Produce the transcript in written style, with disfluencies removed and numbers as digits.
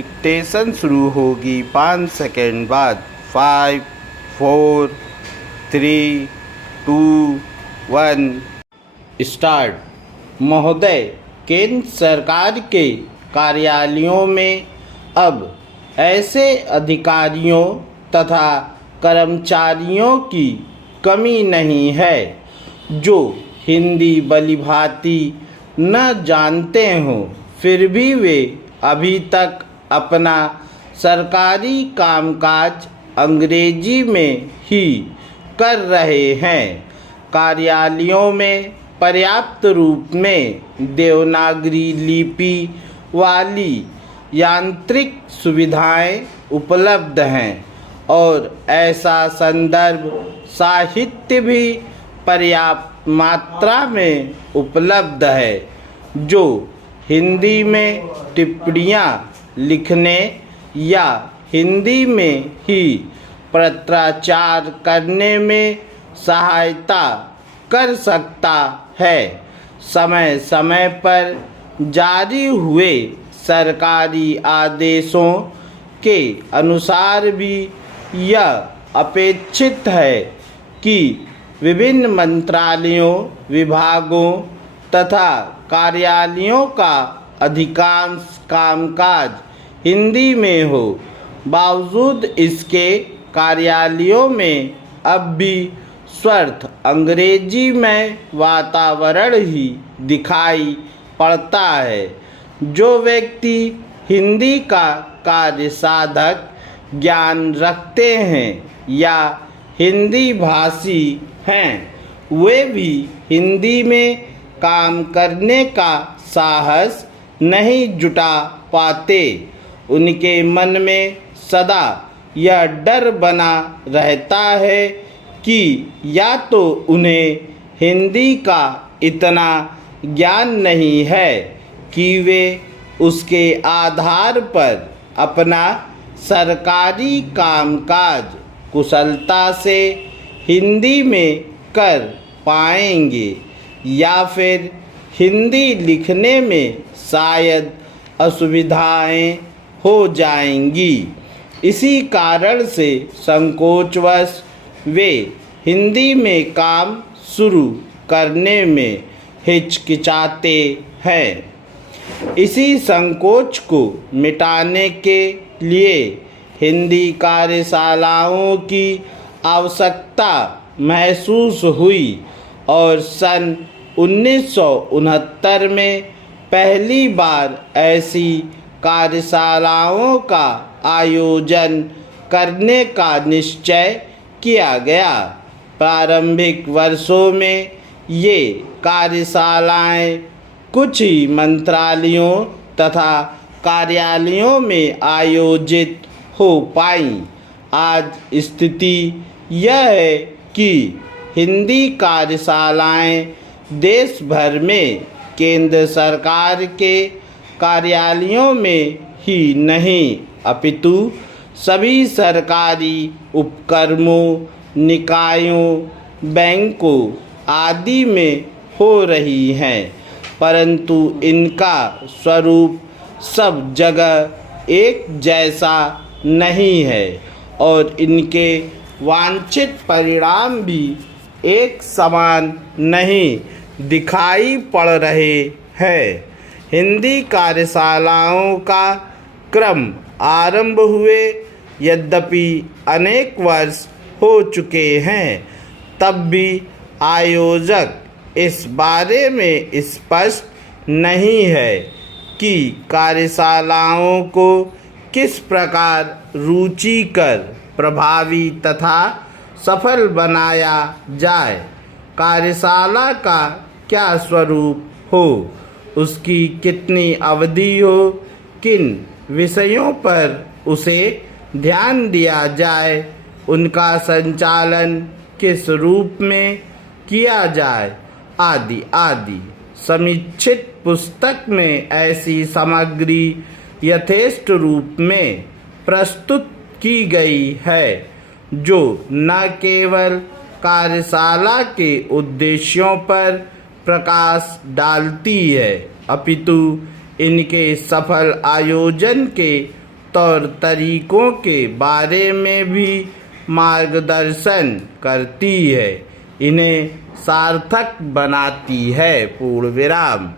Dictation शुरू होगी 5 second बाद। 5 4 3 2 1 स्टार्ट। महोदय, केंद्र सरकार के कार्यालयों में अब ऐसे अधिकारियों तथा कर्मचारियों की कमी नहीं है जो हिंदी भलीभांति न जानते हों, फिर भी वे अभी तक अपना सरकारी कामकाज अंग्रेजी में ही कर रहे हैं। कार्यालयों में पर्याप्त रूप में देवनागरी लिपि वाली यांत्रिक सुविधाएं उपलब्ध हैं और ऐसा संदर्भ साहित्य भी पर्याप्त मात्रा में उपलब्ध है जो हिंदी में टिप्पणियाँ लिखने या हिंदी में ही पत्राचार करने में सहायता कर सकता है। समय समय पर जारी हुए सरकारी आदेशों के अनुसार भी यह अपेक्षित है कि विभिन्न मंत्रालयों, विभागों तथा कार्यालयों का अधिकांश कामकाज हिंदी में हो। बावजूद इसके कार्यालयों में अब भी स्वतः अंग्रेजी में वातावरण ही दिखाई पड़ता है। जो व्यक्ति हिंदी का कार्य साधक ज्ञान रखते हैं या हिंदी भाषी हैं, वे भी हिंदी में काम करने का साहस नहीं जुटा पाते। उनके मन में सदा यह डर बना रहता है कि या तो उन्हें हिंदी का इतना ज्ञान नहीं है कि वे उसके आधार पर अपना सरकारी कामकाज कुशलता से हिंदी में कर पाएंगे, या फिर हिंदी लिखने में शायद असुविधाएं हो जाएंगी। इसी कारण से संकोचवश वे हिंदी में काम शुरू करने में हिचकिचाते हैं। इसी संकोच को मिटाने के लिए हिंदी कार्यशालाओं की आवश्यकता महसूस हुई और सन 1969 में पहली बार ऐसी कार्यशालाओं का आयोजन करने का निश्चय किया गया। प्रारंभिक वर्षों में ये कार्यशालाएं कुछ ही मंत्रालयों तथा कार्यालयों में आयोजित हो पाईं। आज स्थिति यह है कि हिंदी कार्यशालाएं देश भर में केंद्र सरकार के कार्यालयों में ही नहीं अपितु सभी सरकारी उपक्रमों, निकायों, बैंकों आदि में हो रही हैं, परंतु इनका स्वरूप सब जगह एक जैसा नहीं है और इनके वांछित परिणाम भी एक समान नहीं दिखाई पड़ रहे हैं। हिंदी कार्यशालाओं का क्रम आरंभ हुए यद्यपि अनेक वर्ष हो चुके हैं, तब भी आयोजक इस बारे में स्पष्ट नहीं है कि कार्यशालाओं को किस प्रकार रुचिकर, प्रभावी तथा सफल बनाया जाए। कार्यशाला का क्या स्वरूप हो, उसकी कितनी अवधि हो, किन विषयों पर उसे ध्यान दिया जाए, उनका संचालन किस रूप में किया जाए, आदि आदि। समीक्षित पुस्तक में ऐसी सामग्री यथेष्ट रूप में प्रस्तुत की गई है जो न केवल कार्यशाला के उद्देश्यों पर प्रकाश डालती है अपितु इनके सफल आयोजन के तौर तरीकों के बारे में भी मार्गदर्शन करती है, इन्हें सार्थक बनाती है। पूर्ण विराम।